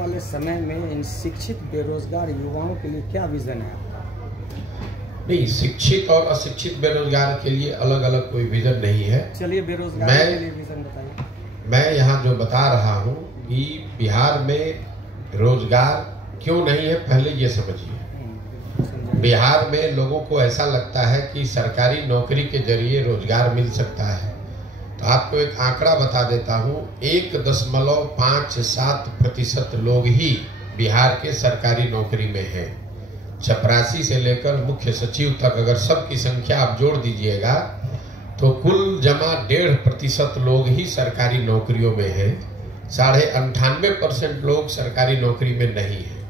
वाले समय में इन शिक्षित बेरोजगार युवाओं के लिए क्या विजन है आपका? नहीं, शिक्षित और अशिक्षित बेरोजगार के लिए अलग अलग कोई विजन नहीं है। चलिए बेरोजगार के लिए विजन बताइए। मैं यहाँ जो बता रहा हूँ कि बिहार में रोजगार क्यों नहीं है, पहले ये समझिए। बिहार में लोगों को ऐसा लगता है कि सरकारी नौकरी के जरिए रोजगार मिल सकता है। तो आपको एक आंकड़ा बता देता हूँ, 1.57% लोग ही बिहार के सरकारी नौकरी में हैं। चपरासी से लेकर मुख्य सचिव तक अगर सबकी संख्या आप जोड़ दीजिएगा तो कुल जमा 1.5% लोग ही सरकारी नौकरियों में हैं। 98.5% लोग सरकारी नौकरी में नहीं हैं।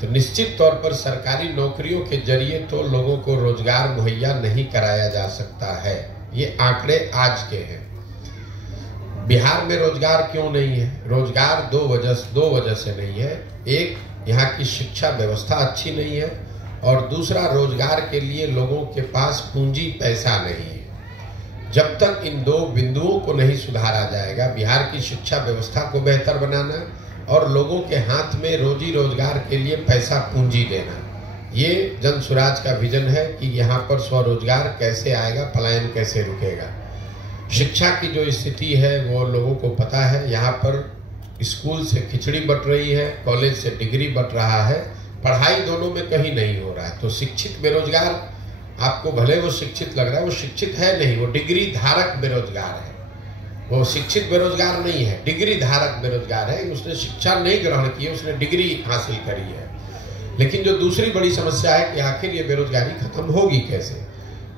तो निश्चित तौर पर सरकारी नौकरियों के जरिए तो लोगों को रोजगार मुहैया नहीं कराया जा सकता है। ये आंकड़े आज के हैं। बिहार में रोजगार क्यों नहीं है? रोजगार दो वजह से नहीं है। एक, यहाँ की शिक्षा व्यवस्था अच्छी नहीं है, और दूसरा, रोजगार के लिए लोगों के पास पूंजी पैसा नहीं है। जब तक इन दो बिंदुओं को नहीं सुधारा जाएगा, बिहार की शिक्षा व्यवस्था को बेहतर बनाना और लोगों के हाथ में रोजी रोजगार के लिए पैसा पूंजी देना, ये जन स्वराज का विजन है कि यहाँ पर स्वरोजगार कैसे आएगा, पलायन कैसे रुकेगा। शिक्षा की जो स्थिति है वो लोगों को पता है। यहाँ पर स्कूल से खिचड़ी बट रही है, कॉलेज से डिग्री बट रहा है, पढ़ाई दोनों में कहीं नहीं हो रहा है। तो शिक्षित बेरोजगार, आपको भले वो शिक्षित लग रहा है, वो शिक्षित है नहीं, वो डिग्री धारक बेरोजगार है। वो शिक्षित बेरोजगार नहीं है, डिग्री धारक बेरोजगार है। उसने शिक्षा नहीं ग्रहण की है, उसने डिग्री हासिल करी है। लेकिन जो दूसरी बड़ी समस्या है कि आखिर ये बेरोजगारी खत्म होगी कैसे?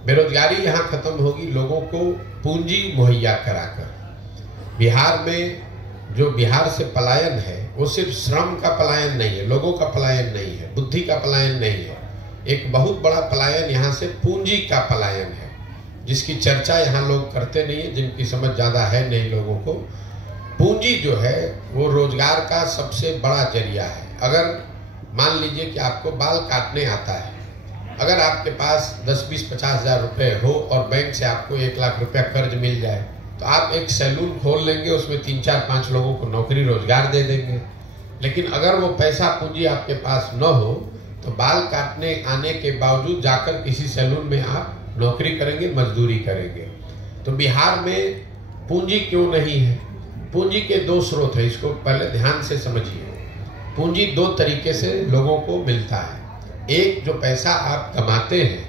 बेरोजगारी यहाँ खत्म होगी लोगों को पूंजी मुहैया कराकर। बिहार में जो बिहार से पलायन है वो सिर्फ श्रम का पलायन नहीं है, लोगों का पलायन नहीं है, बुद्धि का पलायन नहीं है। एक बहुत बड़ा पलायन यहाँ से पूंजी का पलायन है, जिसकी चर्चा यहाँ लोग करते नहीं है, जिनकी समझ ज्यादा है नहीं लोगों को। पूंजी जो है वो रोजगार का सबसे बड़ा जरिया है। अगर मान लीजिए कि आपको बाल काटने आता है, अगर आपके पास 10, 20, 50 हजार रुपए हो और बैंक से आपको 1 लाख रुपया कर्ज मिल जाए, तो आप एक सैलून खोल लेंगे, उसमें 3, 4, 5 लोगों को नौकरी रोजगार दे देंगे। लेकिन अगर वो पैसा पूंजी आपके पास न हो तो बाल काटने आने के बावजूद जाकर किसी सैलून में आप नौकरी करेंगे, मजदूरी करेंगे। तो बिहार में पूंजी क्यों नहीं है? पूंजी के 2 स्रोत है, इसको पहले ध्यान से समझिए। पूंजी 2 तरीके से लोगों को मिलता है। एक, जो पैसा आप कमाते हैं,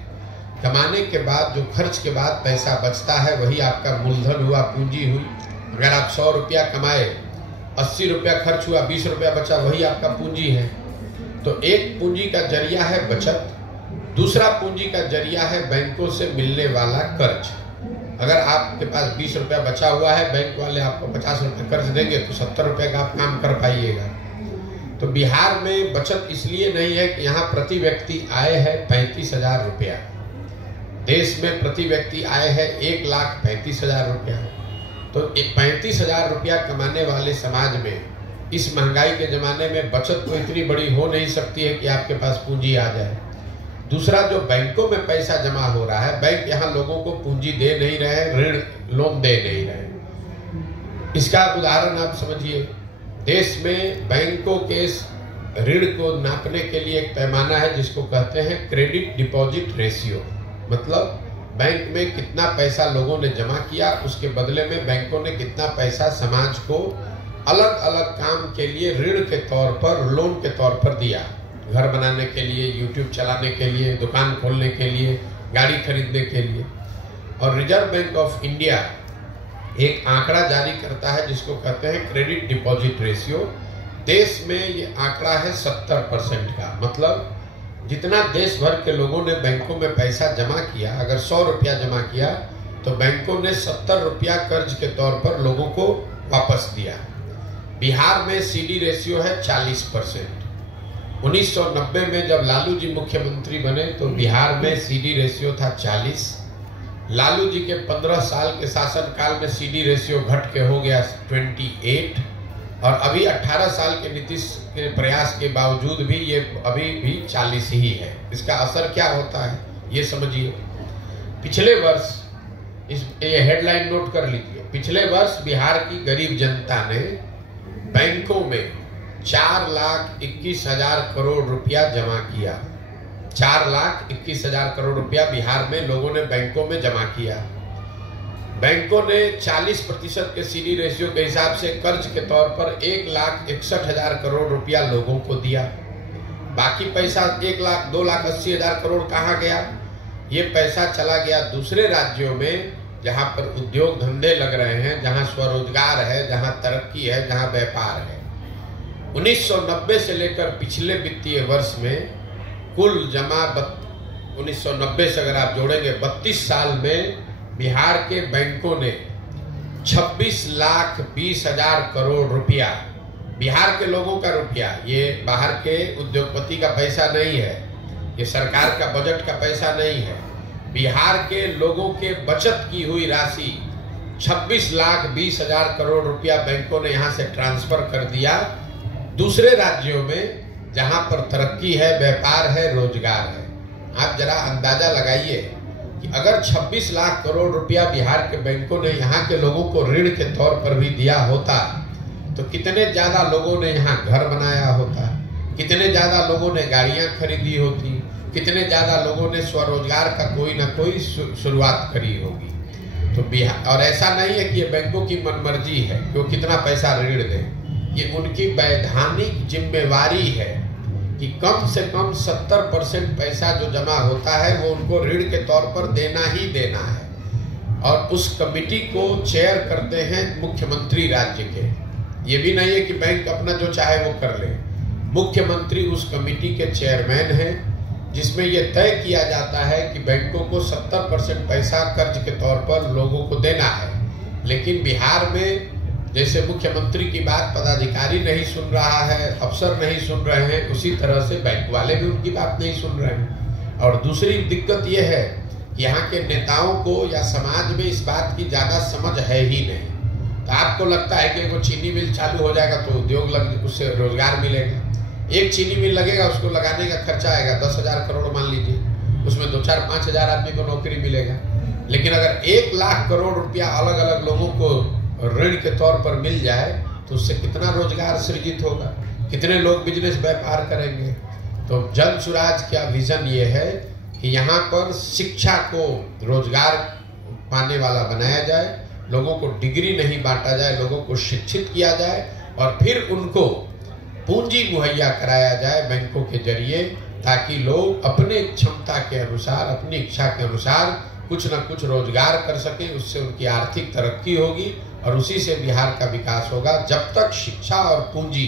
कमाने के बाद जो खर्च के बाद पैसा बचता है वही आपका मूलधन हुआ, पूंजी हुई। अगर आप 100 रुपया कमाए, 80 रुपया खर्च हुआ, 20 रुपया बचा, वही आपका पूंजी है। तो एक पूंजी का जरिया है बचत, दूसरा पूंजी का जरिया है बैंकों से मिलने वाला कर्ज। अगर आपके पास 20 रुपया बचा हुआ है, बैंक वाले आपको 50 रुपये कर्ज देंगे तो 70 रुपये का आप काम कर पाइएगा। तो बिहार में बचत इसलिए नहीं है कि यहाँ प्रति व्यक्ति आय है 35,000 रुपया। देश में प्रति व्यक्ति आय है 1,35,000 रुपया। तो 35,000 रुपया कमाने वाले समाज में इस महंगाई के जमाने में बचत तो इतनी बड़ी हो नहीं सकती है कि आपके पास पूंजी आ जाए। दूसरा, जो बैंकों में पैसा जमा हो रहा है, बैंक यहाँ लोगों को पूंजी दे नहीं रहे, ऋण लोन दे नहीं रहे। इसका उदाहरण आप समझिए। देश में बैंकों के ऋण को नापने के लिए एक पैमाना है जिसको कहते हैं क्रेडिट डिपॉजिट रेशियो। मतलब बैंक में कितना पैसा लोगों ने जमा किया, उसके बदले में बैंकों ने कितना पैसा समाज को अलग अलग काम के लिए ऋण के तौर पर, लोन के तौर पर दिया। घर बनाने के लिए, यूट्यूब चलाने के लिए, दुकान खोलने के लिए, गाड़ी खरीदने के लिए। और रिजर्व बैंक ऑफ इंडिया एक आंकड़ा जारी करता है जिसको कहते हैं क्रेडिट डिपॉजिट रेशियो। देश में ये आंकड़ा है 70% का। मतलब जितना देश भर के लोगों ने बैंकों में पैसा जमा किया, अगर 100 रुपया जमा किया तो बैंकों ने 70 रुपया कर्ज के तौर पर लोगों को वापस दिया। बिहार में सीडी रेशियो है 40%। 1990 में जब लालू जी मुख्यमंत्री बने तो बिहार में सीडी रेशियो था 40। लालू जी के 15 साल के शासनकाल में सीडी रेशियो घट के हो गया 28, और अभी 18 साल के नीतीश के प्रयास के बावजूद भी ये अभी भी 40 ही है। इसका असर क्या होता है ये समझिए। पिछले वर्ष, ये हेडलाइन नोट कर लीजिए, पिछले वर्ष बिहार की गरीब जनता ने बैंकों में 4,21,000 करोड़ रुपया जमा किया। 4,21,000 करोड़ रुपया बिहार में लोगों ने बैंकों में जमा किया। बैंकों ने 40% के सीडी रेशियो के हिसाब से कर्ज के तौर पर 1,61,000 करोड़ रुपया लोगों को दिया। बाकी पैसा 2,80,000 करोड़ कहाँ गया? ये पैसा चला गया दूसरे राज्यों में, जहां पर उद्योग धंधे लग रहे हैं, जहां स्वरोजगार है, जहां तरक्की है, जहां व्यापार है। 1990 से लेकर पिछले वित्तीय वर्ष में कुल जमा 1990 से अगर आप जोड़ेंगे 32 साल में बिहार के बैंकों ने 26,20,000 करोड़ रुपया, बिहार के लोगों का रुपया, ये बाहर के उद्योगपति का पैसा नहीं है, ये सरकार का बजट का पैसा नहीं है, बिहार के लोगों के बचत की हुई राशि 26,20,000 करोड़ रुपया बैंकों ने यहां से ट्रांसफर कर दिया दूसरे राज्यों में, जहां पर तरक्की है, व्यापार है, रोजगार है। आप जरा अंदाजा लगाइए कि अगर 26 लाख करोड़ रुपया बिहार के बैंकों ने यहाँ के लोगों को ऋण के तौर पर भी दिया होता तो कितने ज्यादा लोगों ने यहाँ घर बनाया होता, कितने ज्यादा लोगों ने गाड़ियां खरीदी होती, कितने ज्यादा लोगों ने स्वरोजगार का कोई ना कोई शुरुआत करी होगी। तो बिहार, और ऐसा नहीं है कि ये बैंकों की मनमर्जी है कि वो कितना पैसा ऋण दें, ये उनकी वैधानिक जिम्मेवारी है कि कम से कम 70% पैसा जो जमा होता है वो उनको ऋण के तौर पर देना ही देना है। और उस कमेटी को चेयर करते हैं मुख्यमंत्री राज्य के। ये भी नहीं है कि बैंक अपना जो चाहे वो कर ले, मुख्यमंत्री उस कमेटी के चेयरमैन हैं, जिसमें यह तय किया जाता है कि बैंकों को 70% पैसा कर्ज के तौर पर लोगों को देना है। लेकिन बिहार में जैसे मुख्यमंत्री की बात पदाधिकारी नहीं सुन रहा है, अफसर नहीं सुन रहे हैं, उसी तरह से बैंक वाले भी उनकी बात नहीं सुन रहे हैं। और दूसरी दिक्कत यह है कि यहाँ के नेताओं को या समाज में इस बात की ज्यादा समझ है ही नहीं। तो आपको लगता है कि वो चीनी मिल चालू हो जाएगा तो उद्योग लग, उससे रोजगार मिलेगा। एक चीनी मिल लगेगा, उसको लगाने का खर्चा आएगा 10,000 करोड़ मान लीजिए, उसमें 2-4-5,000 आदमी को नौकरी मिलेगा। लेकिन अगर 1 लाख करोड़ रुपया अलग अलग लोगों को ऋण के तौर पर मिल जाए तो उससे कितना रोजगार सृजित होगा, कितने लोग बिजनेस व्यापार करेंगे। तो जन सुराज का विजन ये है कि यहाँ पर शिक्षा को रोजगार पाने वाला बनाया जाए, लोगों को डिग्री नहीं बांटा जाए, लोगों को शिक्षित किया जाए और फिर उनको पूंजी मुहैया कराया जाए बैंकों के जरिए, ताकि लोग अपने क्षमता के अनुसार, अपनी इच्छा के अनुसार कुछ न कुछ रोजगार कर सकें। उससे उनकी आर्थिक तरक्की होगी और उसी से बिहार का विकास होगा। जब तक शिक्षा और पूंजी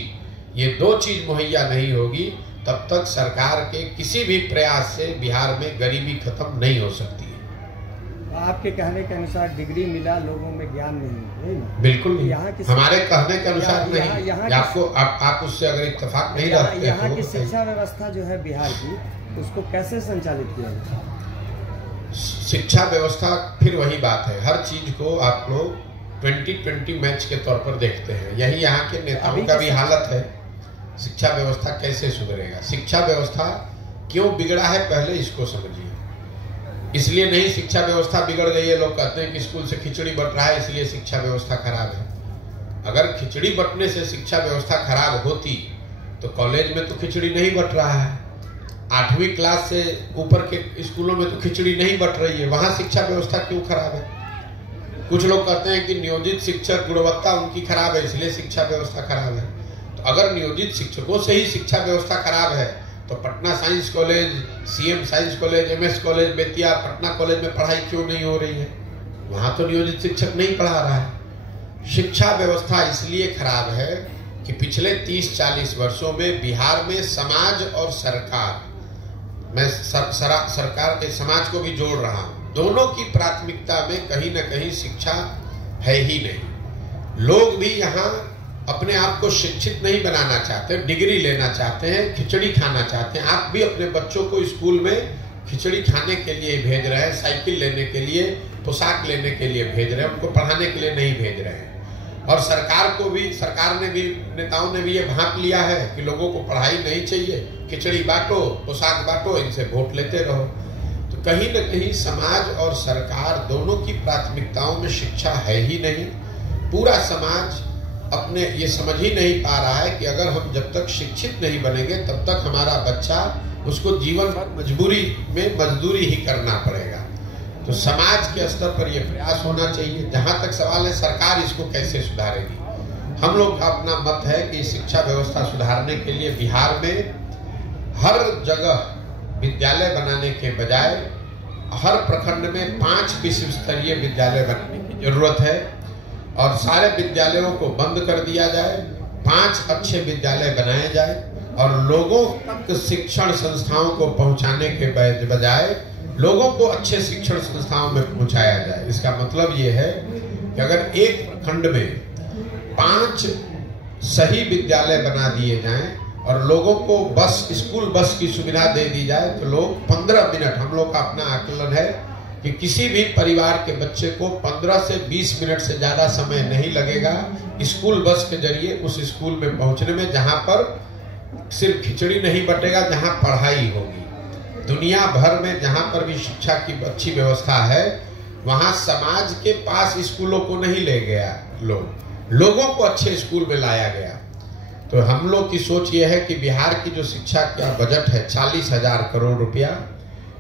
ये दो चीज मुहैया नहीं होगी तब तक सरकार के किसी भी प्रयास से बिहार में गरीबी खत्म नहीं हो सकती है। आपके कहने के अनुसार डिग्री मिला, लोगों में ज्ञान नहीं है? बिल्कुल नहीं, हमारे कहने के अनुसार नहीं। आपको आप उससे अगर इत्तेफाक नहीं रखते, यहाँ की शिक्षा व्यवस्था जो है बिहार की, उसको कैसे संचालित किया जाए? शिक्षा व्यवस्था फिर वही बात है, हर चीज को आप लोग 2020 मैच के तौर पर देखते हैं। यही यहाँ के नेताओं का भी हालत है। शिक्षा व्यवस्था कैसे सुधरेगा? शिक्षा व्यवस्था क्यों बिगड़ा है पहले इसको समझिए। इसलिए नहीं शिक्षा व्यवस्था बिगड़ गई है, लोग कहते हैं कि स्कूल से खिचड़ी बट रहा है इसलिए शिक्षा व्यवस्था खराब है। अगर खिचड़ी बटने से शिक्षा व्यवस्था खराब होती तो कॉलेज में तो खिचड़ी नहीं बट रहा है, 8वीं क्लास से ऊपर के स्कूलों में तो खिचड़ी नहीं बट रही है, वहां शिक्षा व्यवस्था क्यों खराब है? कुछ लोग कहते हैं कि नियोजित शिक्षक गुणवत्ता उनकी खराब है इसलिए शिक्षा व्यवस्था खराब है। तो अगर नियोजित शिक्षकों से ही शिक्षा व्यवस्था खराब है तो Patna science college, CM science college, MS college Bettiah, Patna college में पढ़ाई क्यों नहीं हो रही है? वहां तो नियोजित शिक्षक नहीं पढ़ा रहा है। शिक्षा व्यवस्था इसलिए खराब है कि पिछले 30-40 वर्षों में बिहार में समाज और सरकार, मैं सरकार के समाज को भी जोड़ रहा हूं, दोनों की प्राथमिकता में कहीं न कहीं शिक्षा है ही नहीं। लोग भी यहाँ अपने आप को शिक्षित नहीं बनाना चाहते, डिग्री लेना चाहते हैं, खिचड़ी खाना चाहते हैं। आप भी अपने बच्चों को स्कूल में खिचड़ी खाने के लिए भेज रहे हैं, साइकिल लेने के लिए, पोशाक लेने के लिए भेज रहे हैं, उनको पढ़ाने के लिए नहीं भेज रहे हैं। और सरकार ने भी, नेताओं ने भी ये भांप लिया है कि लोगों को पढ़ाई नहीं चाहिए, खिचड़ी बांटो, पोशाक बांटो, इनसे वोट लेते रहो। तो कहीं न कहीं समाज और सरकार दोनों की प्राथमिकताओं में शिक्षा है ही नहीं। पूरा समाज अपने ये समझ ही नहीं पा रहा है कि अगर हम जब तक शिक्षित नहीं बनेंगे तब तक हमारा बच्चा, उसको जीवन भर मजबूरी में मजदूरी ही करना पड़ेगा। तो समाज के स्तर पर यह प्रयास होना चाहिए। जहां तक सवाल है सरकार इसको कैसे सुधारेगी, हम लोग का अपना मत है कि शिक्षा व्यवस्था सुधारने के लिए बिहार में हर जगह विद्यालय बनाने के बजाय हर प्रखंड में 5 विश्व स्तरीय विद्यालय बनाने की जरूरत है और सारे विद्यालयों को बंद कर दिया जाए, 5 अच्छे विद्यालय बनाए जाए और लोगों तक शिक्षण संस्थाओं को पहुंचाने के बजाय लोगों को अच्छे शिक्षण संस्थाओं में पहुंचाया जाए। इसका मतलब ये है कि अगर एक प्रखंड में 5 सही विद्यालय बना दिए जाएं और लोगों को स्कूल बस की सुविधा दे दी जाए तो लोग 15 मिनट, हम लोग का अपना आकलन है कि किसी भी परिवार के बच्चे को 15 से 20 मिनट से ज्यादा समय नहीं लगेगा स्कूल बस के जरिए उस स्कूल में पहुंचने में, जहां पर सिर्फ खिचड़ी नहीं बटेगा, जहां पढ़ाई होगी। दुनिया भर में जहां पर भी शिक्षा की अच्छी व्यवस्था है वहां समाज के पास स्कूलों को नहीं ले गया, लोगों को अच्छे स्कूल में लाया गया। तो हम लोग की सोच यह है कि बिहार की जो शिक्षा का बजट है 40,000 करोड़ रुपया,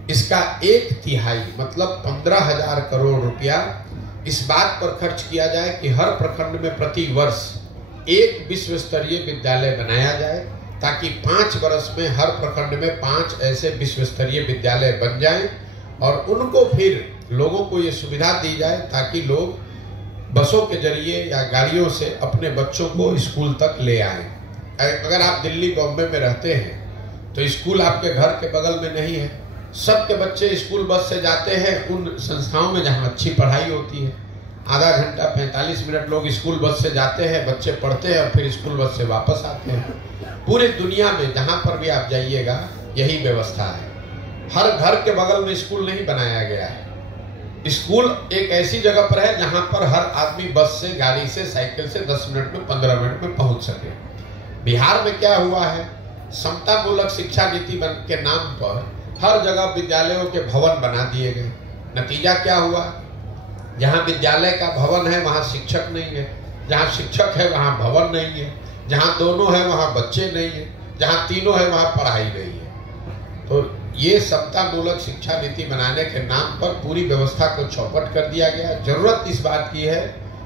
इसका 1/3 मतलब 15,000 करोड़ रुपया इस बात पर खर्च किया जाए कि हर प्रखंड में प्रति वर्ष एक विश्व स्तरीय विद्यालय बनाया जाए, ताकि 5 वर्ष में हर प्रखंड में 5 ऐसे विश्व स्तरीय विद्यालय बन जाएं और उनको फिर लोगों को ये सुविधा दी जाए ताकि लोग बसों के जरिए या गाड़ियों से अपने बच्चों को स्कूल तक ले आएं। अगर आप दिल्ली बॉम्बे में रहते हैं तो स्कूल आपके घर के बगल में नहीं है, सबके बच्चे स्कूल बस से जाते हैं उन संस्थाओं में जहां अच्छी पढ़ाई होती है। आधा घंटा 45 मिनट लोग स्कूल बस से जाते हैं, बच्चे पढ़ते हैं और फिर स्कूल बस से वापस आते हैं। पूरे दुनिया में जहां पर भी आप जाइएगा यही व्यवस्था है। हर घर के बगल में स्कूल नहीं बनाया गया है। स्कूल एक ऐसी जगह पर है जहां पर हर आदमी बस से, गाड़ी से, साइकिल से 10 मिनट में, 15 मिनट में पहुंच सके। बिहार में क्या हुआ है, समतामूलक शिक्षा नीति के नाम पर हर जगह विद्यालयों के भवन बना दिए गए। नतीजा क्या हुआ, जहां विद्यालय का भवन है वहां शिक्षक नहीं है, जहां शिक्षक है वहां भवन नहीं है, जहां दोनों है वहां बच्चे नहीं है, जहां तीनों है वहां पढ़ाई नहीं है। तो ये समतामूलक शिक्षा नीति बनाने के नाम पर पूरी व्यवस्था को चौपट कर दिया गया। जरूरत इस बात की है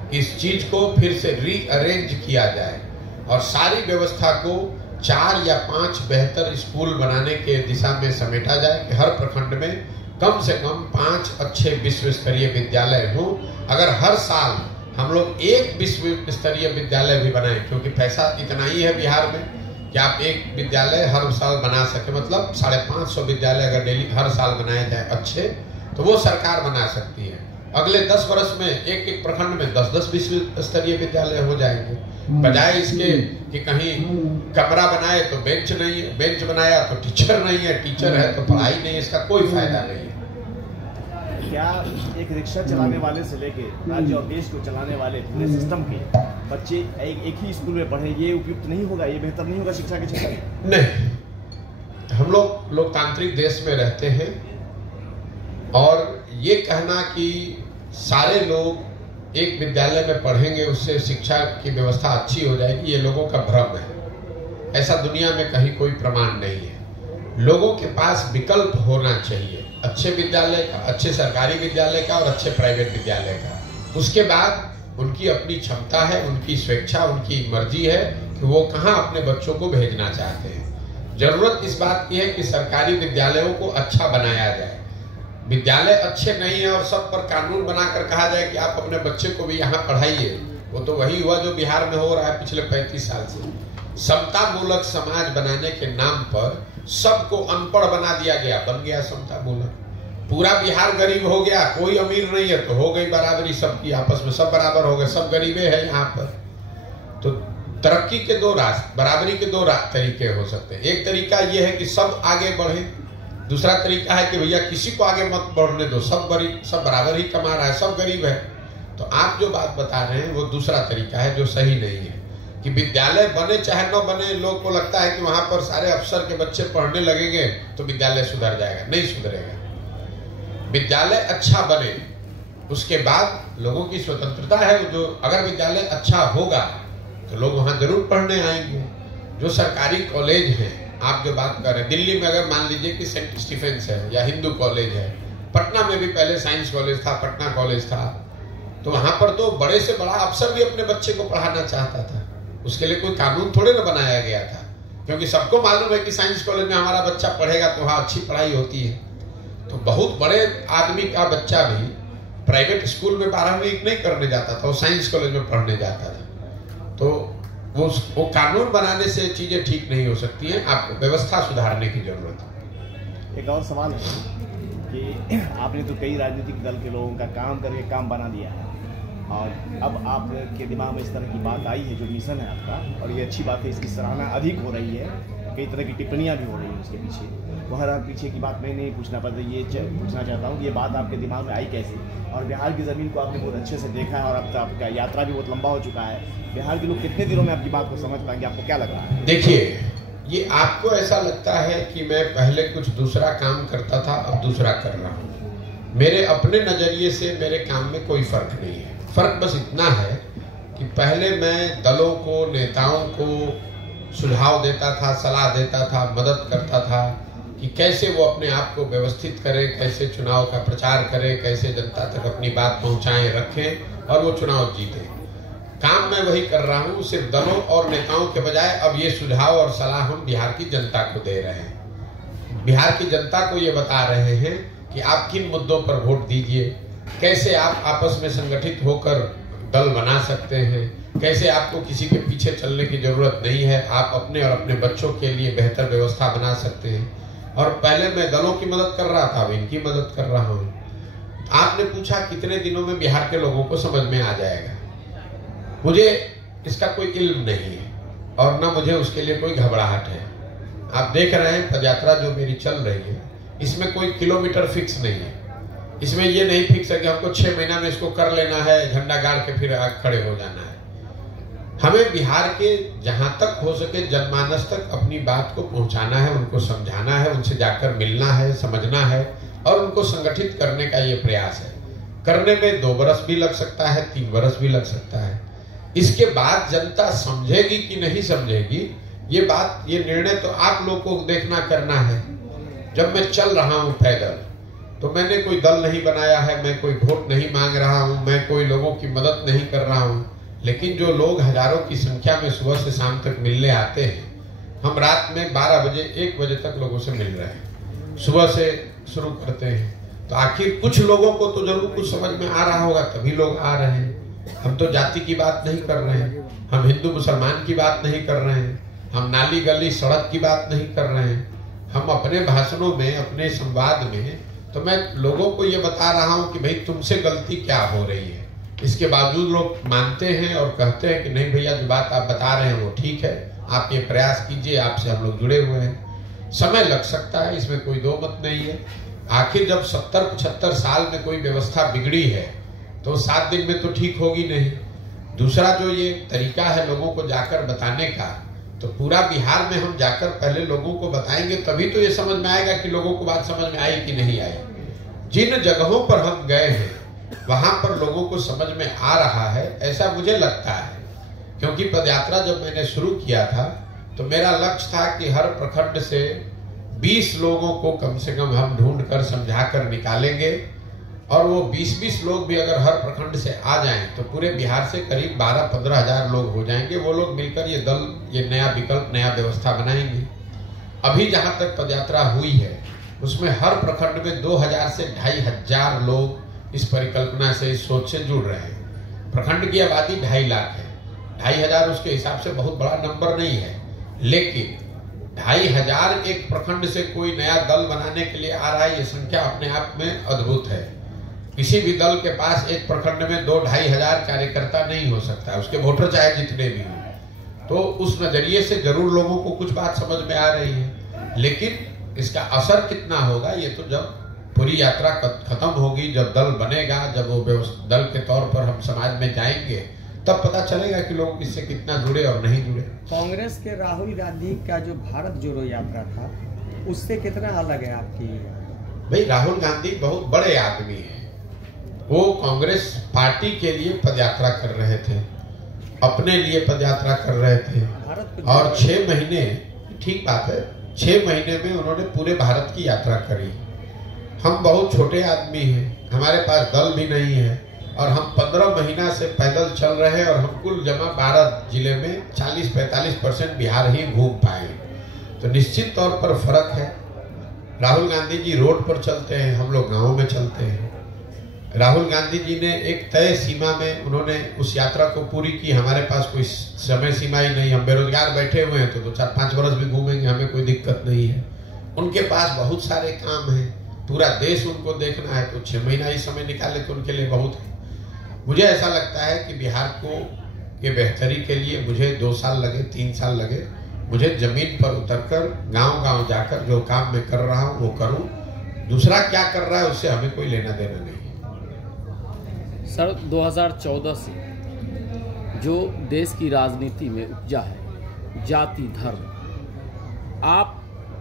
कि इस चीज को फिर से रीअरेंज किया जाए और सारी व्यवस्था को 4 या 5 बेहतर स्कूल बनाने के दिशा में समेटा जाए कि हर प्रखंड में कम से कम 5 अच्छे विश्व स्तरीय विद्यालय हों। अगर हर साल हम लोग एक विश्व स्तरीय विद्यालय भी बनाएं, क्योंकि पैसा इतना ही है बिहार में कि आप एक विद्यालय हर साल बना सके, मतलब 550 विद्यालय अगर डेली हर साल बनाए जाए अच्छे, तो वो सरकार बना सकती है। अगले 10 वर्ष में एक प्रखंड में 10-10 विश्व स्तरीय विद्यालय हो जाएंगे, बजाय इसके कि कहीं कमरा बनाए तो बेंच नहीं है, बेंच बनाया तो टीचर नहीं है, टीचर है तो पढ़ाई नहीं, इसका कोई फायदा नहीं है। क्या एक रिक्शा चलाने वाले से लेके राज्य और देश को चलाने वाले पूरे सिस्टम के बच्चे एक ही स्कूल में पढ़े, ये उपयुक्त नहीं होगा, ये बेहतर नहीं होगा शिक्षा के क्षेत्र में? नहीं, हम लोग लोकतांत्रिक देश में रहते हैं और ये कहना कि सारे लोग एक विद्यालय में पढ़ेंगे उससे शिक्षा की व्यवस्था अच्छी हो जाएगी, ये लोगों का भ्रम है। ऐसा दुनिया में कहीं कोई प्रमाण नहीं है। लोगों के पास विकल्प होना चाहिए, अच्छे विद्यालय का, अच्छे सरकारी विद्यालय का और अच्छे प्राइवेट विद्यालय का। उसके बाद उनकी अपनी क्षमता है, उनकी स्वेच्छा, उनकी मर्जी है कि वो कहाँ अपने बच्चों को भेजना चाहते हैं। जरूरत इस बात की है कि सरकारी विद्यालयों को अच्छा बनाया जाए। विद्यालय अच्छे नहीं है और सब पर कानून बनाकर कहा जाए कि आप अपने बच्चे को भी यहाँ पढ़ाइए, वो तो वही हुआ जो बिहार में हो रहा है पिछले 35 साल से। समतामूलक समाज बनाने के नाम पर सबको अनपढ़ बना दिया गया, बन गया समतामूलक। पूरा बिहार गरीब हो गया, कोई अमीर नहीं है तो हो गई बराबरी सबकी, आपस में सब बराबर हो गए, सब गरीबे हैं यहाँ पर। तो तरक्की के 2 रास्ते, बराबरी के 2 तरीके हो सकते हैं। एक तरीका यह है कि सब आगे बढ़े, दूसरा तरीका है कि भैया किसी को आगे मत बढ़ने दो, सब बराबर ही कमा रहा है, सब गरीब है। तो आप जो बात बता रहे हैं वो दूसरा तरीका है जो सही नहीं है कि विद्यालय बने चाहे न बने, लोग को लगता है कि वहां पर सारे अफसर के बच्चे पढ़ने लगेंगे तो विद्यालय सुधर जाएगा। नहीं सुधरेगा। विद्यालय अच्छा बने, उसके बाद लोगों की स्वतंत्रता है, जो अगर विद्यालय अच्छा होगा तो लोग वहां जरूर पढ़ने आएंगे। जो सरकारी कॉलेज हैं, आप जो बात कर रहे हैं, दिल्ली में अगर मान लीजिए कि सेंट स्टीफेंस है या हिंदू कॉलेज है, पटना में भी पहले साइंस कॉलेज था, पटना कॉलेज था, तो वहां पर तो बड़े से बड़ा अफसर भी अपने बच्चे को पढ़ाना चाहता था। उसके लिए कोई कानून थोड़े ना बनाया गया था, क्योंकि सबको मालूम है कि साइंस कॉलेज में हमारा बच्चा पढ़ेगा तो वहां अच्छी पढ़ाई होती है। तो बहुत बड़े आदमी का बच्चा भी प्राइवेट स्कूल में 12वीं नहीं करने जाता था, वो साइंस कॉलेज में पढ़ने जाता था। तो वो कानून बनाने से चीजें ठीक नहीं हो सकती हैं, आपको व्यवस्था सुधारने की जरूरत है। एक और सवाल है कि आपने तो कई राजनीतिक दल के लोगों का काम करके काम बना दिया है, और अब आपके दिमाग में इस तरह की बात आई है, जो मिशन है आपका, और ये अच्छी बात है, इसकी सराहना अधिक हो रही है, कई तरह की टिप्पणियां भी हो रही हैं उसके पीछे। वह पीछे की बात मैं नहीं पूछना पड़ता, ये पूछना चाहता हूँ कि ये बात आपके दिमाग में आई कैसे, और बिहार की ज़मीन को आपने बहुत अच्छे से देखा है, और अब तो आपका यात्रा भी बहुत लंबा हो चुका है। बिहार के लोग कितने दिनों में आपकी बात को समझ पाएंगे, आपको क्या लग रहा है? देखिए, ये आपको ऐसा लगता है कि मैं पहले कुछ दूसरा काम करता था, अब दूसरा कर रहा हूँ। मेरे अपने नजरिए से मेरे काम में कोई फर्क नहीं है। फर्क बस इतना है कि पहले मैं दलों को, नेताओं को सुझाव देता था, सलाह देता था, मदद करता था कि कैसे वो अपने आप को व्यवस्थित करें, कैसे चुनाव का प्रचार करें, कैसे जनता तक अपनी बात पहुंचाएं, रखें और वो चुनाव जीतें। काम मैं वही कर रहा हूँ, सिर्फ दलों और नेताओं के बजाय अब ये सुझाव और सलाह हम बिहार की जनता को दे रहे हैं। बिहार की जनता को ये बता रहे हैं कि आप किन मुद्दों पर वोट दीजिए, कैसे आप आपस में संगठित होकर दल बना सकते हैं, कैसे आपको किसी के पीछे चलने की जरूरत नहीं है, आप अपने और अपने बच्चों के लिए बेहतर व्यवस्था बना सकते हैं। और पहले मैं दलों की मदद कर रहा था, अब इनकी मदद कर रहा हूँ। आपने पूछा कितने दिनों में बिहार के लोगों को समझ में आ जाएगा। मुझे इसका कोई इल्म नहीं है और न मुझे उसके लिए कोई घबराहट है। आप देख रहे हैं पदयात्रा जो मेरी चल रही है, इसमें कोई किलोमीटर फिक्स नहीं है। इसमें ये नहीं फिक्स है कि हमको 6 महीना में इसको कर लेना है, झंडा गाड़ के फिर खड़े हो जाना है। हमें बिहार के जहां तक हो सके जनमानस तक अपनी बात को पहुंचाना है, उनको समझाना है, उनसे जाकर मिलना है, समझना है और उनको संगठित करने का ये प्रयास है। करने में 2 बरस भी लग सकता है, 3 बरस भी लग सकता है। इसके बाद जनता समझेगी कि नहीं समझेगी, ये निर्णय तो आप लोग को देखना करना है। जब मैं चल रहा हूं पैदल तो मैंने कोई दल नहीं बनाया है, मैं कोई वोट नहीं मांग रहा हूं, मैं कोई लोगों की मदद नहीं कर रहा हूं। लेकिन जो लोग हजारों की संख्या में सुबह से शाम तक मिलने आते हैं, हम रात में 12 बजे 1 बजे तक लोगों से मिल रहे हैं, सुबह से शुरू करते हैं। तो आखिर कुछ लोगों को तो जरूर कुछ समझ में आ रहा होगा, तभी लोग आ रहे हैं। हम तो जाति की बात नहीं कर रहे हैं, हम हिंदू मुसलमान की बात नहीं कर रहे हैं, हम नाली गली सड़क की बात नहीं कर रहे हैं। हम अपने भाषणों में, अपने संवाद में तो मैं लोगों को ये बता रहा हूं कि भाई तुमसे गलती क्या हो रही है। इसके बावजूद लोग मानते हैं और कहते हैं कि नहीं भैया जो बात आप बता रहे हैं वो ठीक है, आप ये प्रयास कीजिए, आपसे हम लोग जुड़े हुए हैं। समय लग सकता है, इसमें कोई 2 मत नहीं है। आखिर जब 70-75 साल में कोई व्यवस्था बिगड़ी है तो 7 दिन में तो ठीक होगी नहीं। दूसरा जो ये तरीका है लोगों को जाकर बताने का, तो पूरा बिहार में हम जाकर पहले लोगों को बताएंगे, तभी तो ये समझ में आएगा कि लोगों को बात समझ में आई कि नहीं आई। जिन जगहों पर हम गए हैं वहां पर लोगों को समझ में आ रहा है, ऐसा मुझे लगता है। क्योंकि पदयात्रा जब मैंने शुरू किया था तो मेरा लक्ष्य था कि हर प्रखंड से 20 लोगों को कम से कम हम ढूंढ कर समझा कर निकालेंगे, और वो 20-20 लोग भी अगर हर प्रखंड से आ जाएं तो पूरे बिहार से करीब 12-15 हजार लोग हो जाएंगे। वो लोग मिलकर ये दल, ये नया विकल्प, नया व्यवस्था बनाएंगे। अभी जहां तक पदयात्रा हुई है उसमें हर प्रखंड में 2000 से 2500 लोग इस परिकल्पना से, इस सोच से जुड़ रहे हैं। प्रखंड की आबादी 2.5 लाख है, 2500 उसके हिसाब से बहुत बड़ा नंबर नहीं है, लेकिन 2500 एक प्रखंड से कोई नया दल बनाने के लिए आ रहा है, ये संख्या अपने आप में अद्भुत है। किसी भी दल के पास एक प्रखंड में 2-2.5 हजार कार्यकर्ता नहीं हो सकता है, उसके वोटर चाहे जितने भी हों। तो उस नजरिए से जरूर लोगों को कुछ बात समझ में आ रही है, लेकिन इसका असर कितना होगा ये तो जब पूरी यात्रा खत्म होगी, जब दल बनेगा, जब वो दल के तौर पर हम समाज में जाएंगे, तब पता चलेगा कि लोग इससे कितना जुड़े और नहीं जुड़े। कांग्रेस के राहुल गांधी का जो भारत जोड़ो यात्रा था उससे कितना अलग है आपकी? भाई राहुल गांधी बहुत बड़े आदमी हैं, वो कांग्रेस पार्टी के लिए पदयात्रा कर रहे थे। अपने लिए पदयात्रा कर रहे थे और 6 महीने, ठीक बात है, 6 महीने में उन्होंने पूरे भारत की यात्रा करी। हम बहुत छोटे आदमी हैं, हमारे पास दल भी नहीं है और हम 15 महीना से पैदल चल रहे हैं और हम कुल जमा 12 जिले में 40-45% बिहार ही घूम पाए। तो निश्चित तौर पर फर्क है। राहुल गांधी जी रोड पर चलते हैं, हम लोग गाँव में चलते हैं। राहुल गांधी जी ने एक तय सीमा में उन्होंने उस यात्रा को पूरी की। हमारे पास कोई समय सीमा ही नहीं, हम बेरोजगार बैठे हुए हैं तो 2-4-5 वर्ष भी घूमेंगे, हमें कोई दिक्कत नहीं है। उनके पास बहुत सारे काम हैं, पूरा देश उनको देखना है, तो 6 महीना ही समय निकाले तो उनके लिए बहुत है। मुझे ऐसा लगता है कि बिहार को के बेहतरी के लिए मुझे 2 साल लगे, 3 साल लगे, मुझे जमीन पर उतरकर गांव-गांव जाकर जो काम मैं कर रहा हूं वो करूं। दूसरा क्या कर रहा है उससे हमें कोई लेना देना नहीं। सर, 2014 से जो देश की राजनीति में उपजा है जाति धर्म, आप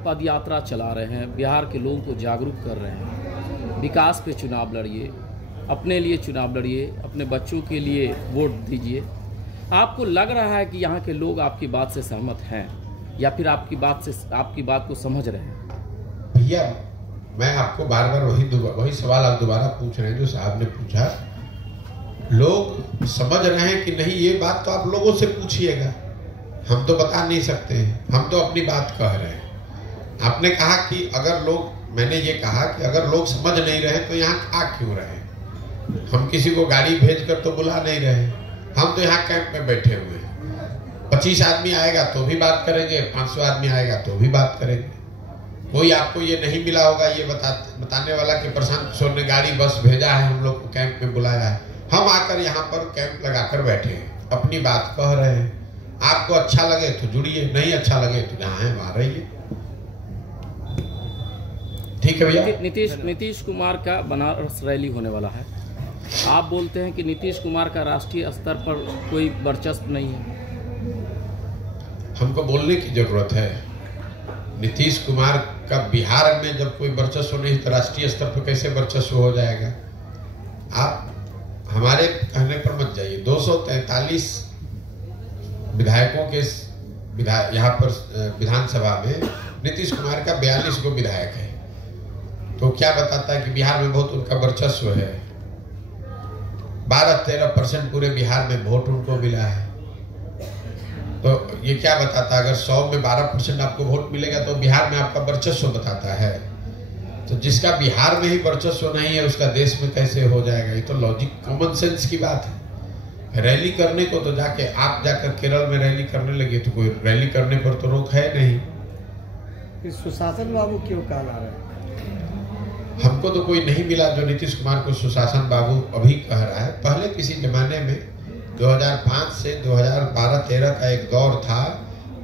पदयात्रा चला रहे हैं, बिहार के लोगों को जागरूक कर रहे हैं, विकास पे चुनाव लड़िए, अपने लिए चुनाव लड़िए, अपने बच्चों के लिए वोट दीजिए। आपको लग रहा है कि यहाँ के लोग आपकी बात से सहमत हैं या फिर आपकी बात को समझ रहे हैं? भैया, मैं आपको बार बार वही सवाल आप दोबारा पूछ रहे हैं जो साहब ने पूछा। लोग समझ रहे हैं कि नहीं, ये बात तो आप लोगों से पूछिएगा, हम तो बता नहीं सकते हैं, हम तो अपनी बात कह रहे हैं। आपने कहा कि अगर लोग, मैंने ये कहा कि अगर लोग समझ नहीं रहे तो यहाँ आ क्यों रहे? हम किसी को गाड़ी भेजकर तो बुला नहीं रहे, हम तो यहाँ कैंप में बैठे हुए हैं। 25 आदमी आएगा तो भी बात करेंगे, 500 आदमी आएगा तो भी बात करेंगे। कोई आपको ये नहीं मिला होगा ये बताने वाला कि प्रशांत किशोर ने गाड़ी बस भेजा है, हम लोग को कैंप में बुलाया है। हम आकर यहाँ पर कैंप लगाकर बैठे हैं, अपनी बात कह रहे हैं। आपको अच्छा लगे तो जुड़िए, नहीं अच्छा लगे तो जहाँ है वहाँ रहिए। ठीक है भैया। नीतीश कुमार का बनारस रैली होने वाला है। आप बोलते हैं कि नीतीश कुमार का राष्ट्रीय स्तर पर कोई वर्चस्व नहीं है। हमको बोलने की जरूरत है। नीतीश कुमार का बिहार में जब कोई वर्चस्व नहीं तो राष्ट्रीय स्तर पर कैसे वर्चस्व हो जाएगा? आप हमारे कहने पर मत जाइए। 243 विधायकों के यहाँ पर विधानसभा में नीतीश कुमार का 42 गो विधायक है, तो क्या बताता है कि बिहार में बहुत उनका वर्चस्व है। 12-13% पूरे बिहार में वोट उनको मिला है, तो ये क्या बताता? अगर 100 में 12% आपको वोट मिलेगा तो बिहार में आपका वर्चस्व बताता है। तो जिसका बिहार में ही वर्चस्व नहीं है उसका देश में कैसे हो जाएगा? ये तो लॉजिक, कॉमन सेंस की बात है। रैली करने को तो आप जाकर केरल में रैली करने लगे तो कोई रैली करने पर तो रोक है नहीं। सुशासन बाबू क्यों कहला रहे हैं? हमको तो कोई नहीं मिला जो नीतीश कुमार को सुशासन बाबू अभी कह रहा है। पहले किसी जमाने में 2005 से 2012-13 का एक दौर था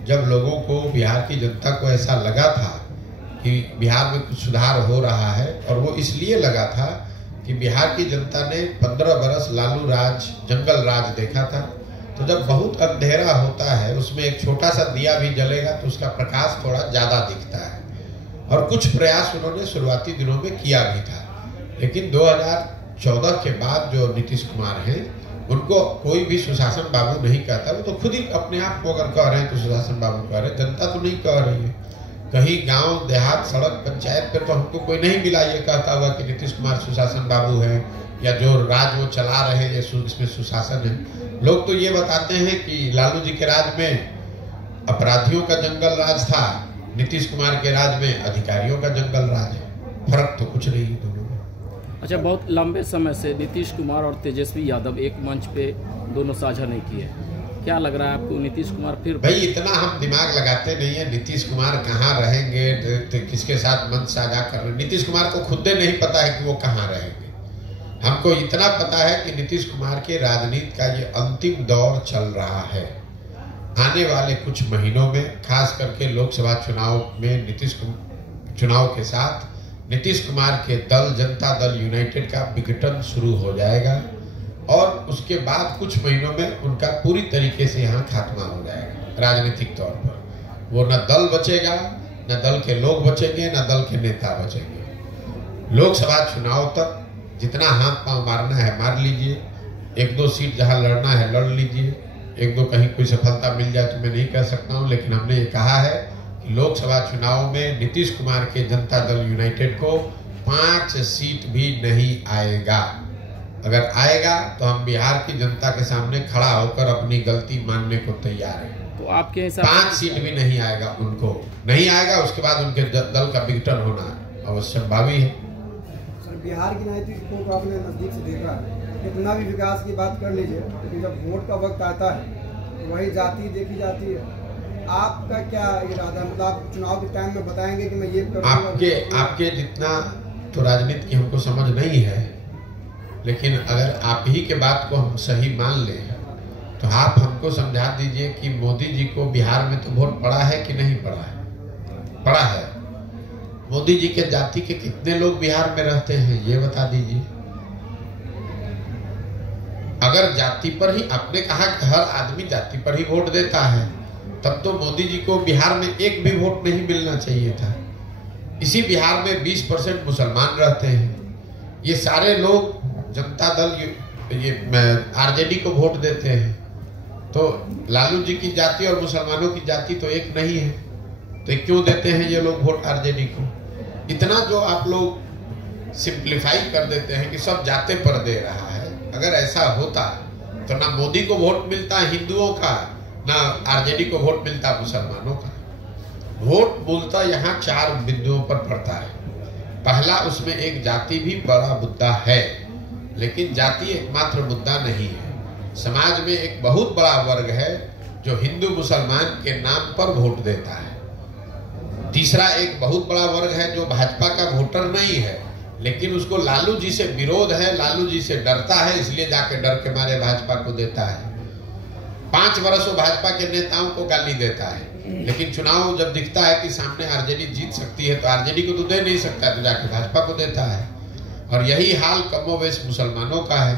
जब लोगों को, बिहार की जनता को ऐसा लगा था कि बिहार में कुछ सुधार हो रहा है, और वो इसलिए लगा था कि बिहार की जनता ने 15 बरस लालू राज, जंगल राज देखा था। तो जब बहुत अंधेरा होता है उसमें एक छोटा सा दिया भी जलेगा तो उसका प्रकाश थोड़ा ज्यादा दिखता है, और कुछ प्रयास उन्होंने शुरुआती दिनों में किया भी था। लेकिन 2014 के बाद जो नीतीश कुमार हैं उनको कोई भी सुशासन बाबू नहीं कहता। वो तो खुद ही अपने आप को अगर कह रहे हैं तो सुशासन बाबू कह रहे हैं, जनता तो नहीं कह रही है। कहीं गांव देहात सड़क पंचायत पे तो हमको कोई नहीं मिला ये कहता हुआ कि नीतीश कुमार सुशासन बाबू है या जो राज वो चला रहे हैं इसमें सुशासन है। लोग तो ये बताते हैं कि लालू जी के राज में अपराधियों का जंगल राज था, नीतीश कुमार के राज में अधिकारियों का जंगल राज है। फर्क तो कुछ नहीं है दोनों में। अच्छा, बहुत लंबे समय से नीतीश कुमार और तेजस्वी यादव एक मंच पे दोनों साझा नहीं किए, क्या लग रहा है आपको नीतीश कुमार फिर? भाई इतना हम दिमाग लगाते नहीं है नीतीश कुमार कहाँ रहेंगे, तो किसके साथ मंच साझा कर रहे हैं। नीतीश कुमार को खुद नहीं पता है कि वो कहाँ रहेंगे। हमको इतना पता है कि नीतीश कुमार के राजनीति का ये अंतिम दौर चल रहा है। आने वाले कुछ महीनों में, खास करके लोकसभा चुनाव में चुनाव के साथ नीतीश कुमार के दल, जनता दल यूनाइटेड का विघटन शुरू हो जाएगा, और उसके बाद कुछ महीनों में उनका पूरी तरीके से यहाँ खात्मा हो जाएगा राजनीतिक तौर पर। वो न दल बचेगा, न दल के लोग बचेंगे, न दल के नेता बचेंगे। लोकसभा चुनाव तक जितना हाथ पांव मारना है मार लीजिए, 1-2 सीट जहां लड़ना है लड़ लीजिए, एक दो कहीं कोई सफलता मिल जाए तो मैं नहीं कह सकता हूं, लेकिन हमने ये कहा है कि लोकसभा चुनाव में नीतीश कुमार के जनता दल यूनाइटेड को 5 सीट भी नहीं आएगा। अगर आएगा तो हम बिहार की जनता के सामने खड़ा होकर अपनी गलती मानने को तैयार हैं। तो आपके हिसाब 5 सीट भी नहीं आएगा, उनको नहीं आएगा, उसके बाद उनके दल का विघटन होना अवश्यंभावी है। सर, बिहार की राजनीति को आपने नजदीक से देखा है, कितना भी विकास की बात कर लीजिए, लेकिन जब वोट का वक्त आता है वही जाति देखी जाती है। आपका क्या इरादा है, मतलब आप चुनाव के टाइम में बताएंगे कि मैं ये करूंगा? आपके जितना तो राजनीति की हमको समझ नहीं है, लेकिन अगर आप ही के बात को हम सही मान लें तो आप हमको समझा दीजिए कि मोदी जी को बिहार में तो वोट पड़ा है कि नहीं पड़ा है? पड़ा है। मोदी जी के जाति के कितने लोग बिहार में रहते हैं ये बता दीजिए। अगर जाति पर ही, आपने कहा कि हर आदमी जाति पर ही वोट देता है, तब तो मोदी जी को बिहार में एक भी वोट नहीं मिलना चाहिए था। इसी बिहार में 20% मुसलमान रहते हैं। ये सारे लोग जनता दल आरजेडी को वोट देते हैं, तो लालू जी की जाति और मुसलमानों की जाति तो एक नहीं है, तो क्यों देते हैं ये लोग वोट आरजेडी को? इतना जो आप लोग सिंप्लीफाई कर देते हैं कि सब जाते पर दे रहा है। अगर ऐसा होता तो ना मोदी को वोट मिलता हिंदुओं का, ना आरजेडी को वोट मिलता मुसलमानों का। वोट मूलतः यहाँ 4 बिंदुओं पर पड़ता है। पहला, उसमें एक जाति भी बड़ा मुद्दा है, लेकिन जाति एकमात्र मुद्दा नहीं है। समाज में एक बहुत बड़ा वर्ग है जो हिंदू मुसलमान के नाम पर वोट देता है। तीसरा, एक बहुत बड़ा वर्ग है जो भाजपा का वोटर नहीं है, लेकिन उसको लालू जी से विरोध है, लालू जी से डरता है, इसलिए जाके डर के मारे भाजपा को देता है। 5 वर्ष वो भाजपा के नेताओं को गाली देता है, लेकिन चुनाव जब दिखता है कि सामने आरजेडी जीत सकती है तो आरजेडी को तो दे नहीं सकता, तो जाके भाजपा को देता है। और यही हाल कमोवेश मुसलमानों का है।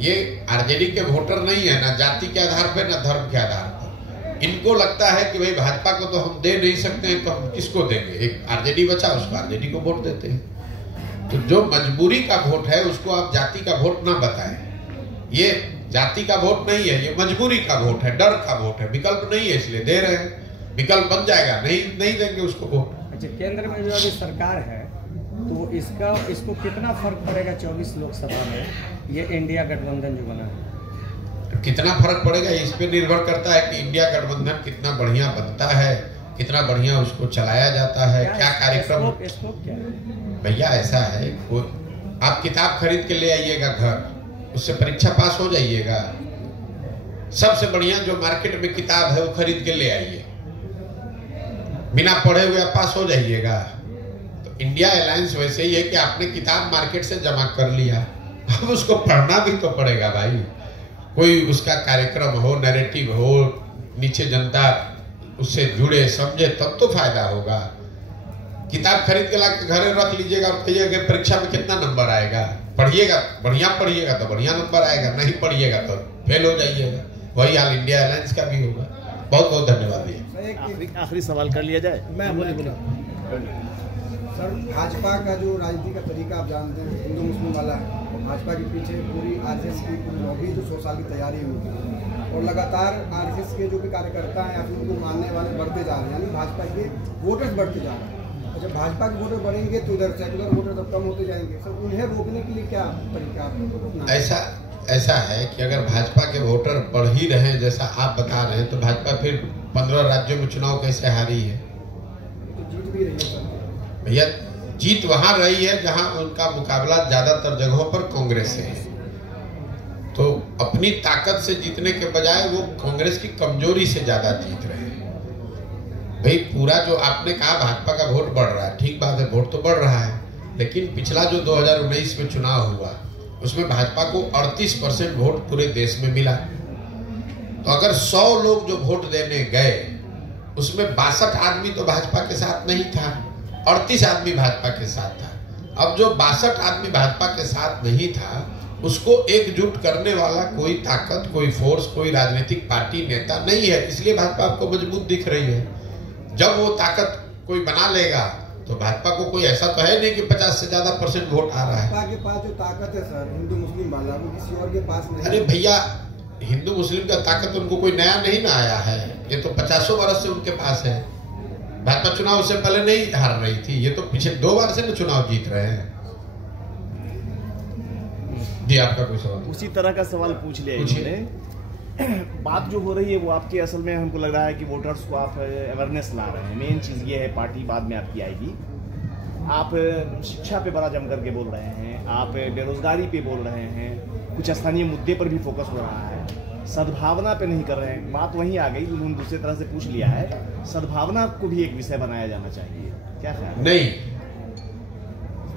ये आरजेडी के वोटर नहीं है, ना जाति के आधार पर ना धर्म के आधार पर। इनको लगता है कि भाई भाजपा को तो हम दे नहीं सकते हैं, तो हम किसको देंगे? एक आरजेडी बचा, उसको आरजेडी को वोट देते हैं। तो जो मजबूरी का वोट है उसको आप जाति का वोट ना बताएं। ये जाति का वोट नहीं है, ये मजबूरी का वोट है, डर का वोट है, विकल्प नहीं है इसलिए दे रहे हैं। विकल्प बन जाएगा, नहीं देंगे उसको वोट। अच्छा, केंद्र में जो अभी सरकार है तो इसको कितना फर्क पड़ेगा 24 लोकसभा में, ये इंडिया गठबंधन जो बना है? कितना फर्क पड़ेगा इस पे निर्भर करता है कि इंडिया गठबंधन कितना बढ़िया बनता है, कितना बढ़िया उसको चलाया जाता है, क्या कार्यक्रम। क्या है भैया, ऐसा है, आप किताब खरीद के ले आइएगा घर, उससे परीक्षा पास हो जाइएगा। सबसे बढ़िया जो मार्केट में किताब है वो खरीद के ले आइए, बिना पढ़े हुए पास हो जाइएगा। तो इंडिया अलायंस वैसे ही है कि आपने किताब मार्केट से जमा कर लिया, अब उसको पढ़ना भी तो पड़ेगा भाई। कोई उसका कार्यक्रम हो, नैरेटिव हो, नीचे जनता उससे जुड़े समझे, तब तो फायदा होगा। किताब खरीद के ला के घर रख लीजिएगा और कहिएगा परीक्षा में कितना नंबर आएगा। पढ़िएगा, बढ़िया पढ़िएगा तो बढ़िया नंबर आएगा, नहीं पढ़िएगा तो फेल हो जाइएगा। वही हाल इंडिया अलायंस का भी होगा। बहुत बहुत धन्यवाद भैया। आखिरी सवाल कर लिया जाए। सर, भाजपा का जो राजनीति का तरीका आप जानते हैं, हिंदू मुस्लिम वाला है, और भाजपा के पीछे पूरी आरएसएस की पूरी लॉबी जो 100 साल की तैयारी होती है, और लगातार आरएसएस के जो भी कार्यकर्ता हैं या फिर उनको मानने वाले बढ़ते जा रहे हैं, यानी भाजपा के वोटर्स बढ़ते जा रहे हैं। जब भाजपा के वोटर बढ़ेंगे तो इधर सेकुलर वोटर तब कम होते जाएंगे। सर, उन्हें रोकने के लिए क्या तरीका? ऐसा है कि अगर भाजपा के वोटर बढ़ ही रहे हैं जैसा आप बता रहे हैं, तो भाजपा फिर 15 राज्यों में चुनाव कैसे हारी है? तो जीत भी रही है सर। भैया, जीत वहां रही है जहां उनका मुकाबला ज्यादातर जगहों पर कांग्रेस से है। तो अपनी ताकत से जीतने के बजाय वो कांग्रेस की कमजोरी से ज्यादा जीत रहे हैं। भाई, पूरा जो आपने कहा भाजपा का वोट बढ़ रहा है, ठीक बात है, वोट तो बढ़ रहा है, लेकिन पिछला जो 2019 में चुनाव हुआ उसमें भाजपा को 38% वोट पूरे देश में मिला। तो अगर 100 लोग जो वोट देने गए उसमें 62 आदमी तो भाजपा के साथ नहीं था, 38 आदमी भाजपा के साथ था। अब जो 62 आदमी भाजपा के साथ नहीं था उसको एकजुट करने वाला कोई ताकत, कोई फोर्स, कोई राजनीतिक पार्टी, नेता नहीं है, इसलिए भाजपा आपको मजबूत दिख रही है। जब वो ताकत कोई बना लेगा तो भाजपा को कोई ऐसा तो है नहीं कि 50 से ज्यादा % वोट आ रहा है। भाजपा के पास जो ताकत है सर, हिंदू मुस्लिम वाला, वो किसी और के पास नहीं। अरे भैया, हिंदू मुस्लिम का ताकत उनको कोई नया नहीं ना आया है, ये तो 50 वर्ष से उनके पास है। भाजपा चुनाव से पहले नहीं हार रही थी, ये तो पिछले 2 बार से ना चुनाव जीत रहे हैं। जी आपका कोई सवाल? उसी तरह का सवाल पूछ लिया इन्होंने। बात जो हो रही है वो आपके असल में हमको लग रहा है कि वोटर्स को आप अवेयरनेस ला रहे हैं। मेन चीज़ ये है, पार्टी बाद में आपकी आएगी। आप शिक्षा पे बड़ा जम करके बोल रहे हैं, आप बेरोजगारी पे बोल रहे हैं, कुछ स्थानीय मुद्दे पर भी फोकस हो रहा है, सद्भावना पे नहीं कर रहे हैं। बात वहीं आ गई, उन्होंने दूसरी तरह से पूछ लिया है, सद्भावना को भी एक विषय बनाया जाना चाहिए, क्या ख्याल? नहीं,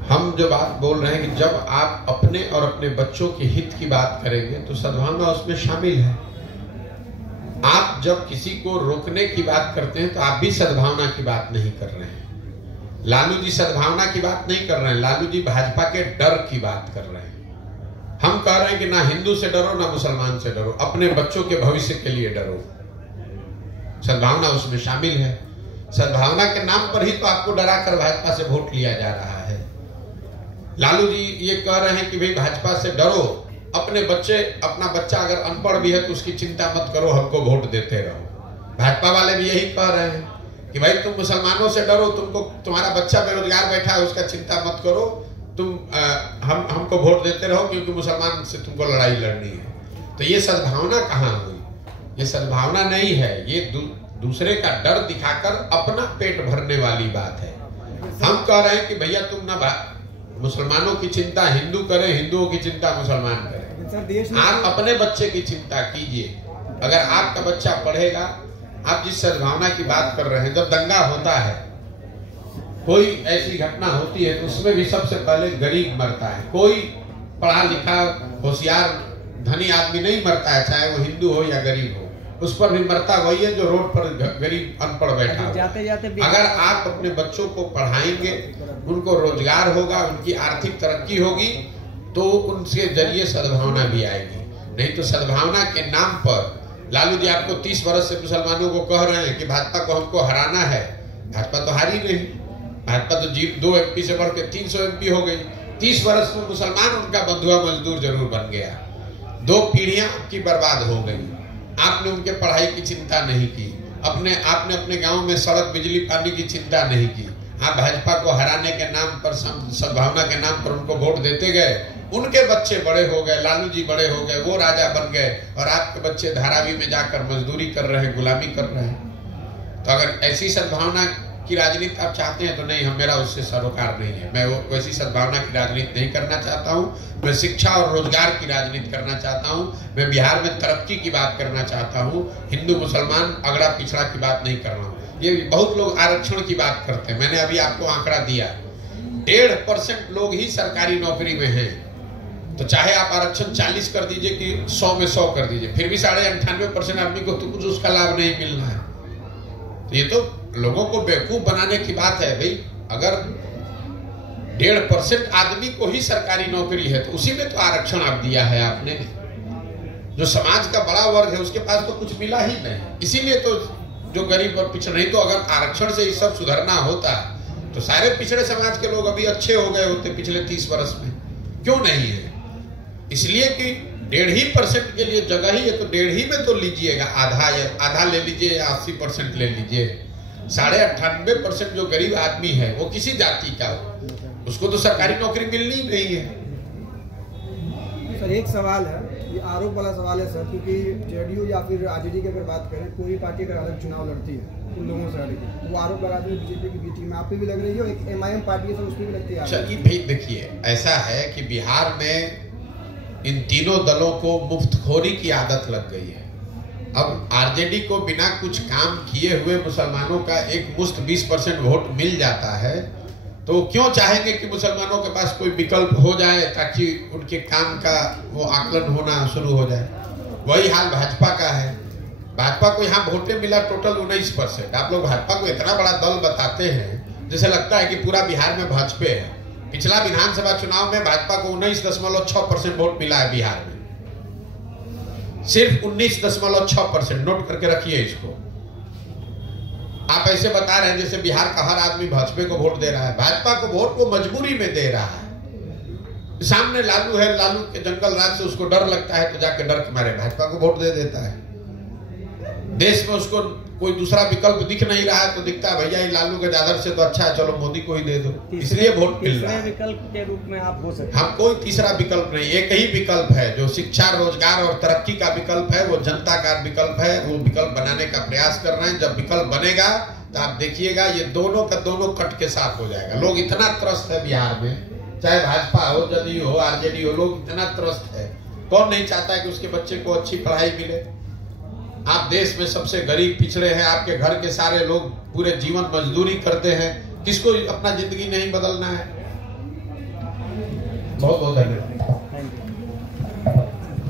हम जो बात बोल रहे हैं कि जब आप अपने और अपने बच्चों के हित की बात करेंगे तो सद्भावना उसमें शामिल है। आप जब किसी को रोकने की बात करते हैं तो आप भी सद्भावना की बात नहीं कर रहे हैं। लालू जी सद्भावना की बात नहीं कर रहे हैं, लालू जी भाजपा के डर की बात कर रहे हैं। हम कह रहे हैं कि ना हिंदू से डरो ना मुसलमान से डरो, अपने बच्चों के भविष्य के लिए डरो। सद्भावना उसमें शामिल है। सद्भावना के नाम पर ही तो आपको डराकर भाजपा से वोट लिया जा रहा है। लालू जी ये कह रहे हैं कि भाई भाजपा से डरो, अपने बच्चे, अपना बच्चा अगर अनपढ़ भी है तो उसकी चिंता मत करो, हमको वोट देते रहो। भाजपा वाले भी यही कह रहे हैं कि भाई तुम मुसलमानों से डरो, तुमको तुम्हारा बच्चा बेरोजगार बैठा है उसका चिंता मत करो, तुम हमको वोट देते रहो क्योंकि मुसलमान से तुमको लड़ाई लड़नी है। तो ये सद्भावना कहाँ हुई? ये सद्भावना नहीं है, ये दूसरे का डर दिखाकर अपना पेट भरने वाली बात है। हम कह रहे हैं कि भैया तुम ना मुसलमानों की चिंता हिंदू करें, हिंदुओं की चिंता मुसलमान करें। आप अपने बच्चे की चिंता कीजिए। अगर आपका बच्चा पढ़ेगा, आप जिस सद्भावना की बात कर रहे हैं, जब दंगा होता है, कोई ऐसी घटना होती है तो उसमें भी सबसे पहले गरीब मरता है। कोई पढ़ा लिखा होशियार धनी आदमी नहीं मरता है, चाहे वो हिंदू हो या गरीब हो, उस पर भी मरता वही है जो रोड पर गरीब अनपढ़ बैठा हो। जाते जाते अगर आप अपने बच्चों को पढ़ाएंगे, उनको रोजगार होगा, उनकी आर्थिक तरक्की होगी, तो उनके जरिए सद्भावना भी आएगी। नहीं तो सद्भावना के नाम पर लालू जी आपको 30 वर्ष से मुसलमानों को कह रहे हैं कि भाजपा को हमको हराना है। भाजपा तो हारी नहीं, भाजपा तो जीत 2 MP से बढ़ के 300 MP हो गई। 30 वर्ष में मुसलमान उनका बंधुआ मजदूर जरूर बन गया। 2 पीढ़ियां आपकी बर्बाद हो गई। आपने उनके पढ़ाई की चिंता नहीं की, आपने अपने गांव में सड़क बिजली पानी की चिंता नहीं की। आप भाजपा को हराने के नाम पर, सद्भावना के नाम पर उनको वोट देते गए। उनके बच्चे बड़े हो गए, लालू जी बड़े हो गए, वो राजा बन गए, और आपके बच्चे धारावी में जाकर मजदूरी कर रहे हैं, गुलामी कर रहे हैं। तो अगर ऐसी सद्भावना की राजनीति आप चाहते हैं तो नहीं, मेरा उससे सरोकार नहीं है। मैं वैसी सद्भावना की राजनीति नहीं करना चाहता हूँ। मैं शिक्षा और रोजगार की राजनीति करना चाहता हूँ। मैं बिहार में तरक्की की बात करना चाहता हूँ। हिंदू मुसलमान अगड़ा पिछड़ा की बात नहीं कर रहा हूँ। ये बहुत लोग आरक्षण की बात करते हैं। मैंने अभी आपको आंकड़ा दिया, 1.5% लोग ही सरकारी नौकरी में हैं। तो चाहे आप आरक्षण 40 कर दीजिए कि 100 में 100 कर दीजिए, फिर भी 98.5% आदमी को तो कुछ उसका लाभ नहीं मिलना है। तो ये तो लोगों को बेवकूफ बनाने की बात है। भाई अगर 1.5% आदमी को ही सरकारी नौकरी है तो उसी में तो आरक्षण आप दिया है आपने। जो समाज का बड़ा वर्ग है उसके पास तो कुछ मिला ही नहीं, इसीलिए तो जो गरीब और पिछड़े। नहीं तो अगर आरक्षण से ये सब सुधरना होता तो सारे पिछड़े समाज के लोग अभी अच्छे हो गए होते पिछले 30 वर्ष में। क्यों नहीं है? इसलिए कि 1.5% के लिए जगह ही है, तो 1.5 में तो लीजिएगा, आधा ले लीजिए या 80% ले लीजिए। 98.5% जो गरीब आदमी है वो किसी जाति का हो, उसको तो सरकारी नौकरी मिलनी नहीं है। सर एक सवाल है, ये आरोप वाला सवाल है सर, क्योंकि जेडीयू या फिर आरजेडी की अगर बात करें, कोई पार्टी अगर अलग चुनाव लड़ती है उन लोगों से अलग, वो आरोप लगाते हैं बीजेपी की बी टीम में। आप पे भी लग रही है, एक MIM पार्टी है सर, उसमें भी लगती है। चलिए भाई देखिए, ऐसा है कि बिहार में इन तीनों दलों को मुफ्तखोरी की आदत लग गई है। अब आरजेडी को बिना कुछ काम किए हुए मुसलमानों का एक मुश्त 20% वोट मिल जाता है, तो क्यों चाहेंगे कि मुसलमानों के पास कोई विकल्प हो जाए ताकि उनके काम का वो आकलन होना शुरू हो जाए। वही हाल भाजपा का है। भाजपा को यहाँ वोटें मिला टोटल 19%। आप लोग भाजपा को इतना बड़ा दल बताते हैं जैसे लगता है कि पूरा बिहार में भाजपा है। पिछला विधानसभा चुनाव में भाजपा को 19.6% वोट मिला है बिहार में, सिर्फ 19.6%। नोट करके रखिए इसको। आप ऐसे बता रहे हैं जैसे बिहार का हर आदमी भाजपा को वोट दे रहा है। भाजपा को वोट वो मजबूरी में दे रहा है। सामने लालू है, लालू के जंगल राज से उसको डर लगता है तो जाके डर के मारे भाजपा को वोट दे देता है। देश में उसको कोई दूसरा विकल्प दिख नहीं रहा है तो दिखता है भैया ये लालू के दादर से तो अच्छा है, चलो मोदी को ही दे दो, इसलिए वोट मिल रहा है। विकल्प के रूप में आप हो सकते हैं। हम कोई तीसरा विकल्प नहीं, एक ही विकल्प है जो शिक्षा, रोजगार और तरक्की का विकल्प है, वो जनता का विकल्प है। वो विकल्प बनाने का प्रयास कर रहे हैं। जब विकल्प बनेगा तो आप देखिएगा ये दोनों का दोनों कट के साफ हो जाएगा। लोग इतना त्रस्त है बिहार में, चाहे भाजपा हो, जदयू हो, आरजेडी हो, लोग इतना त्रस्त है। कौन नहीं चाहता है कि उसके बच्चे को अच्छी पढ़ाई मिले। आप देश में सबसे गरीब पिछड़े हैं, आपके घर के सारे लोग पूरे जीवन मजदूरी करते हैं, किसको अपना जिंदगी नहीं बदलना है। बहुत बहुत धन्यवाद।